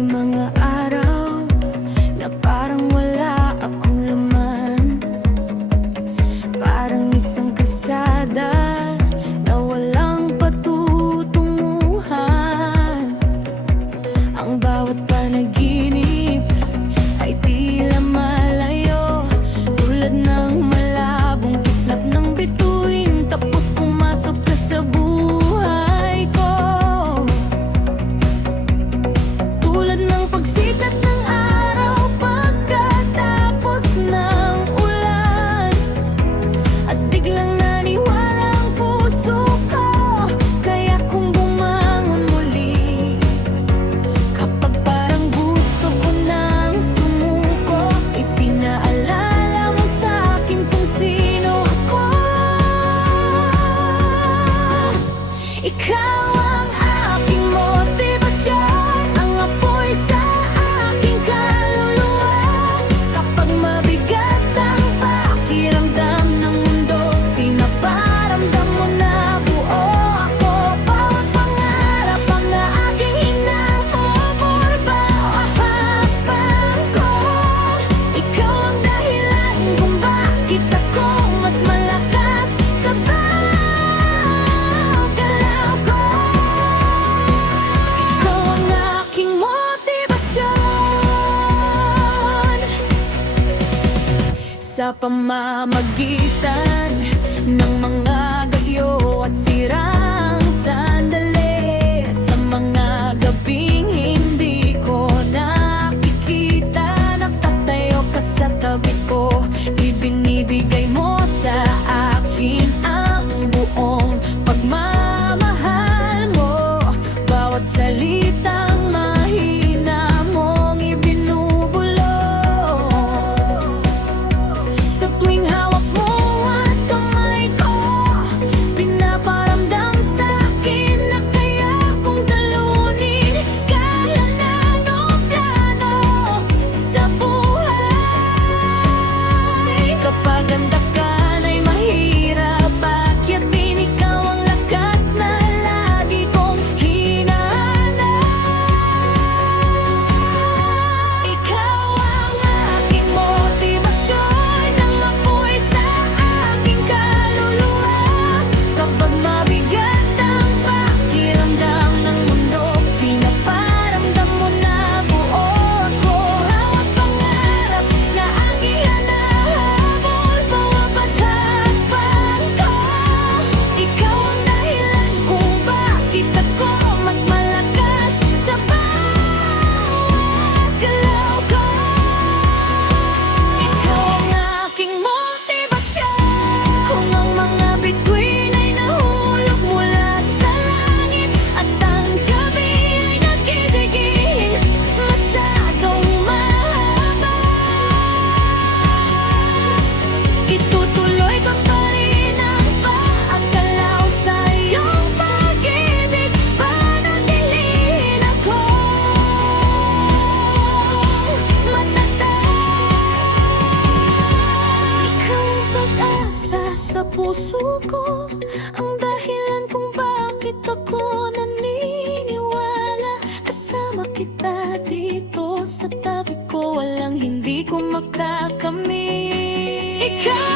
May mga araw na parang wala akong laman, parang isang kalsada na walang patutunguhan. Ang bawat panaginip ay tila malayo, tulad ng malabong kislap ng bituin. Tapos pumasok ka sa buhay ko, tulad ng pagsikat ng araw pagkatapos ng ulan. At biglang naniwala ang puso ko, kaya kung bumangon muli, kapag parang gusto ko nang sumuko, ipinaalala mo sa'kin kung sino ako. Ikaw ang aking motibasyon, ang apoy sa aking kaluluwa. Kapag mabigat ang pakiramdam ng mundo, pinaparamdam mo na buo ako. Bawat pangarap ang aking hinahabol, hahapan ko. Ikaw ang dahilan kung bakit ako mas malakas sa bawat galaw ko. Ikaw ang aking motibasyon, sa pamamagitan ng mga gagyo at sirang sandali. Sa mga gabing hindi ko nakikita, nakatayo ka sa tabi ko, ibinibigay mo sa akin ang buong pagmamahal mo. Bawat salitang mahina mong ibinubulong, sa tuwing hawak mo ang kamay ko, pinaparamdam sa'kin na kaya kong talunin kahit anong plano sa buhay. Kapag ang dakan ay mahirap, bakit din ikaw ang lakas na lagi kong hinahanap? Ikaw ang aking motibasyon, ang apoy sa aking kaluluwa. Kapag mabigat ang pakiramdam ng mundo, pinaparamdam mo na buo ako. Bawat pangarap na aking hinahabol, bawat hakbang ko, ikaw ang dahilan kung bakit ako mas malakas sa bawat galaw ko. Ikaw ang aking motibasyon, kung ang mga bituin ay nahulog mula sa langit at ang gabi ay nagkizigil masyadong mahaba, itutuloy ko pa rin ang paggalaw sa iyong pag-ibig. Panatilihin ako matatag. Ikaw ang pag-asa sa puso ko, ang dahilan kung bakit ako naniniwala. Kasama kita dito sa tabi ko, walang hindi ko makakamit. Ikaw